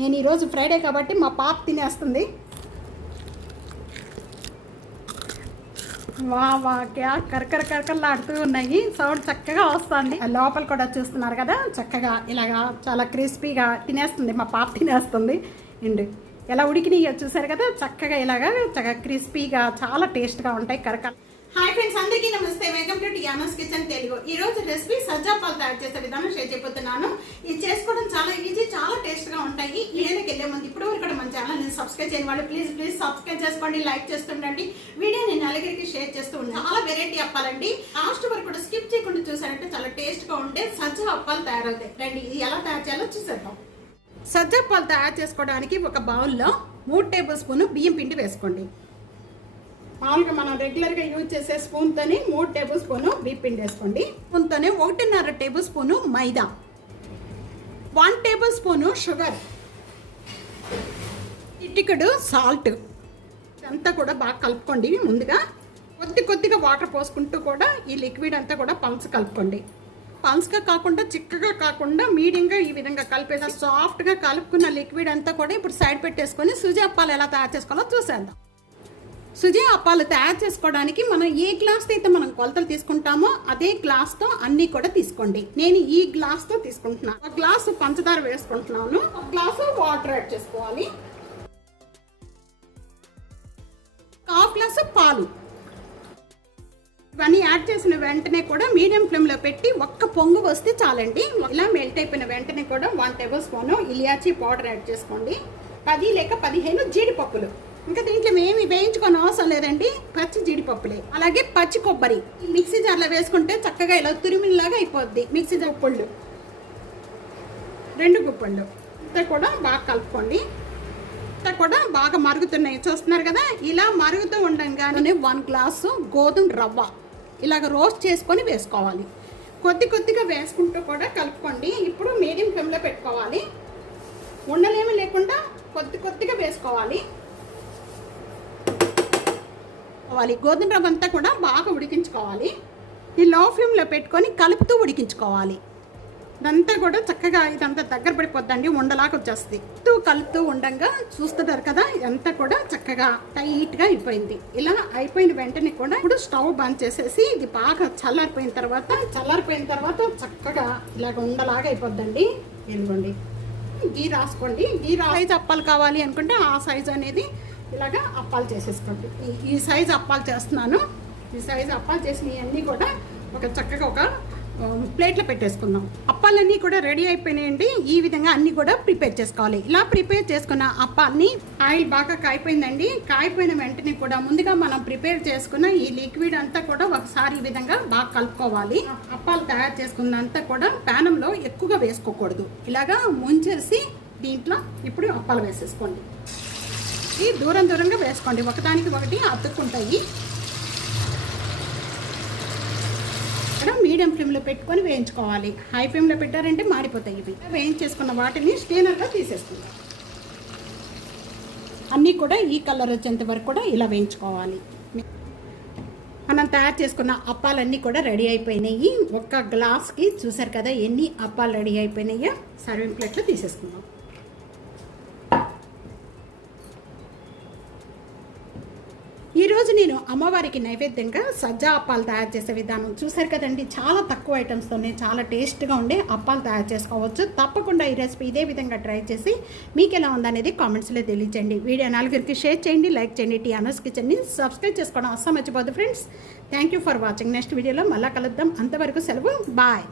నేను ఈరోజు ఫ్రైడే కాబట్టి మా పాప తినేస్తుంది. వా వా క్యా కరకర కరకరలాడుతూ ఉన్నాయి. సౌండ్ చక్కగా వస్తుంది. ఆ లోపల కూడా చూస్తున్నారు కదా? చక్కగా ఇలాగా చాలా క్రిస్పీగా తినేస్తుంది. మా పాప తినేస్తుంది. అండ్ ఎలా ఉడికినాయో చూసారు కదా? చక్కగా ఇలాగా చక్కగా క్రిస్పీగా చాలా టేస్ట్గా ఉంటాయి కరకర హాయ్ ఫ్రెండ్స్ అందరికీ నమస్తే. Welcome to Tiano's kitchen Telugu ఈ రోజు రెసిపీ సజ్జా పాలు తయారు చేసే విధానం షేర్ చేయబోతున్నాను. ఇది చేసుకోవడం చాలా ఈజీ చాలా టేస్ట్గా ఉంటాయి. వీడియోకి వెళ్ళే ముందు ఇప్పుడు వరకు కూడా మన ఛానల్ నేను సబ్స్క్రైబ్ చేయని వాళ్ళు ప్లీజ్ ప్లీజ్ సబ్స్క్రైబ్ చేసుకోండి లైక్ చేస్తుండండి. వీడియో నేను నలుగురికి షేర్ చేస్తూ ఉంటాను చాలా వెరైటీ అప్పాలండి. లాస్ట్ వరకు కూడా స్కిప్ చేయకుండా చూసారంటే చాలా టేస్ట్గా ఉంటే సజ్జా అప్పాలు తయారవుతాయి. రండి ఇది ఎలా తయారు చేయాలో చూసేద్దాం. సజ్జా పాలు తయారు చేసుకోవడానికి ఒక బౌల్లో మూడు టేబుల్ స్పూన్ బియ్యం పిండి వేసుకోండి. మామూలుగా మనం రెగ్యులర్గా యూజ్ చేసే స్పూన్తోని మూడు టేబుల్ స్పూను బియ్యం వేసుకోండి. స్పూన్తోనే ఒకటిన్నర టేబుల్ స్పూను మైదా. వన్ టేబుల్ స్పూను షుగర్ ఇటుకడు సాల్ట్ అంతా కూడా బాగా కలుపుకోండి ముందుగా. కొద్ది కొద్దిగా వాటర్ పోసుకుంటూ కూడా ఈ లిక్విడ్ అంతా కూడా పల్స్ కలుపుకోండి. పల్స్గా కాకుండా చిక్కగా కాకుండా మీడియంగా ఈ విధంగా కలిపేసి సాఫ్ట్గా కలుపుకున్న లిక్విడ్ అంతా కూడా ఇప్పుడు సైడ్ పెట్టేసుకొని సుజి అప్పాలు ఎలా తయారు చేసుకోవాలో చూసేద్దాం. సుజయ అప్పాలు తయారు చేసుకోవడానికి మనం ఏ గ్లాస్తో అయితే మనం కొలతలు తీసుకుంటామో అదే గ్లాస్తో అన్నీ కూడా తీసుకోండి. నేను ఈ గ్లాస్తో తీసుకుంటున్నాను ఒక గ్లాసు పంచదార వేసుకుంటున్నాను. ఒక గ్లాసు వాటర్ యాడ్ చేసుకోవాలి. హాఫ్ గ్లాసు పాలు. ఇవన్నీ యాడ్ చేసిన వెంటనే కూడా మీడియం ఫ్లేమ్లో పెట్టి ఒక్క పొంగు వస్తే చాలండి. ఇలా మెల్ట్ అయిపోయిన వెంటనే కూడా వన్ టేబుల్ స్పూన్ ఇలియాచి పౌడర్ యాడ్ చేసుకోండి. పది లేక పదిహేను జీడిపప్పులు. ఇంకా దీంట్లో ఏమి వేయించుకొని అవసరం లేదండి. పచ్చి జీడిపప్పులే. అలాగే పచ్చి కొబ్బరి. మిక్సీ జార్లో వేసుకుంటే చక్కగా ఇలా తురిమిలాగా అయిపోద్ది. మిక్సీ జార్ రెండు గుప్పళ్ళు. ఇంత కూడా బాగా కలుపుకోండి. ఇంత కూడా బాగా మరుగుతున్నాయి. చూస్తున్నారు కదా? ఇలా మరుగుతూ ఉండగానే వన్ గ్లాసు గోధుమ రవ్వ ఇలాగ రోస్ట్ చేసుకొని వేసుకోవాలి. కొద్ది కొద్దిగా వేసుకుంటూ కూడా కలుపుకోండి. ఇప్పుడు మీడియం ఫ్లేమ్లో పెట్టుకోవాలి. ఉండలేమీ లేకుండా కొద్ది కొద్దిగా వేసుకోవాలి. వేసుకోవాలి గోధుమ రవ్వ అంతా కూడా బాగా ఉడికించుకోవాలి. ఈ లో ఫ్లేమ్లో పెట్టుకొని కలుపుతూ ఉడికించుకోవాలి. ఇదంతా కూడా చక్కగా ఇదంతా దగ్గర పడిపోద్దండి ఉండలాగా వచ్చేస్తుంది. కలుపుతూ కలుపుతూ ఉండంగా చూస్తున్నారు కదా ఇదంతా కూడా చక్కగా టైట్గా అయిపోయింది. ఇలా అయిపోయిన వెంటనే కూడా ఇప్పుడు స్టవ్ బంద్ చేసేసి ఇది బాగా చల్లారిపోయిన తర్వాత చల్లారిపోయిన తర్వాత చక్కగా ఇలాగ ఉండలాగా అయిపోద్దండి. ఇదిగోండి. గీ రాసుకోండి. గీ సైజ్ అప్పాలు కావాలి అనుకుంటే ఆ సైజ్ అనేది ఇలాగా అప్పాలు చేసేసుకోండి. ఈ- ఈ అప్పాలు చేస్తున్నాను. ఈ సైజు అప్పాలు చేసినవి అన్నీ కూడా ఒక చక్కగా ఒక ప్లేట్లో పెట్టేసుకుందాం. అప్పాలన్నీ కూడా రెడీ అయిపోయినాయండి. ఈ విధంగా అన్నీ కూడా ప్రిపేర్ చేసుకోవాలి. ఇలా ప్రిపేర్ చేసుకున్న అప్పాలని ఆయిల్ బాగా కాయిపోయిందండి. కాయిపోయిన వెంటనే కూడా ముందుగా మనం ప్రిపేర్ చేసుకున్న ఈ లిక్విడ్ అంతా కూడా ఒకసారి ఈ విధంగా బాగా కలుపుకోవాలి. అప్పాలు తయారు చేసుకున్నంతా కూడా ప్యానంలో ఎక్కువగా వేసుకోకూడదు. ఇలాగా ముంచేసి దీంట్లో ఇప్పుడు అప్పాలు వేసేసుకోండి. ఈ దూరం దూరంగా వేసుకోండి. ఒకదానికి ఒకటి అతుక్కుంటాయి. ఇక్కడ మీడియం ఫ్లేమ్లో పెట్టుకొని వేయించుకోవాలి. హై ఫ్లేమ్లో పెట్టారంటే మాడిపోతాయి ఇవి. వేయించేసుకున్న వాటిని స్టీనర్గా తీసేసుకుందాం. అన్నీ కూడా ఈ కలర్ వచ్చేంత వరకు కూడా ఇలా వేయించుకోవాలి. మనం తయారు చేసుకున్న అప్పాలన్నీ కూడా రెడీ అయిపోయినాయి. ఒక్క గ్లాస్కి చూసారు కదా ఎన్ని అప్పాలు రెడీ అయిపోయినాయో? సర్వింగ్ ప్లేట్లో తీసేసుకుందాం. నేను అమ్మవారికి నైవేద్యంగా సజ్జా అప్పాలు తయారు చేసే విధానం చూసారు కదండి. చాలా తక్కువ ఐటమ్స్తోనే చాలా టేస్ట్గా ఉండే అప్పాలు తయారు చేసుకోవచ్చు. తప్పకుండా ఈ రెసిపీ ఇదే విధంగా ట్రై చేసి మీకు ఎలా ఉందనేది కామెంట్స్లో తెలియచేయండి వీడియో నలుగురికి షేర్ చేయండి లైక్ చేయండి. టీ అనర్స్ కిచెన్ని సబ్స్క్రైబ్ చేసుకోవడం అస్సలు మర్చిపోదు friends thank you for watching next వీడియోలో మళ్ళీ కలుద్దాం. అంతవరకు సెలవు. బాయ్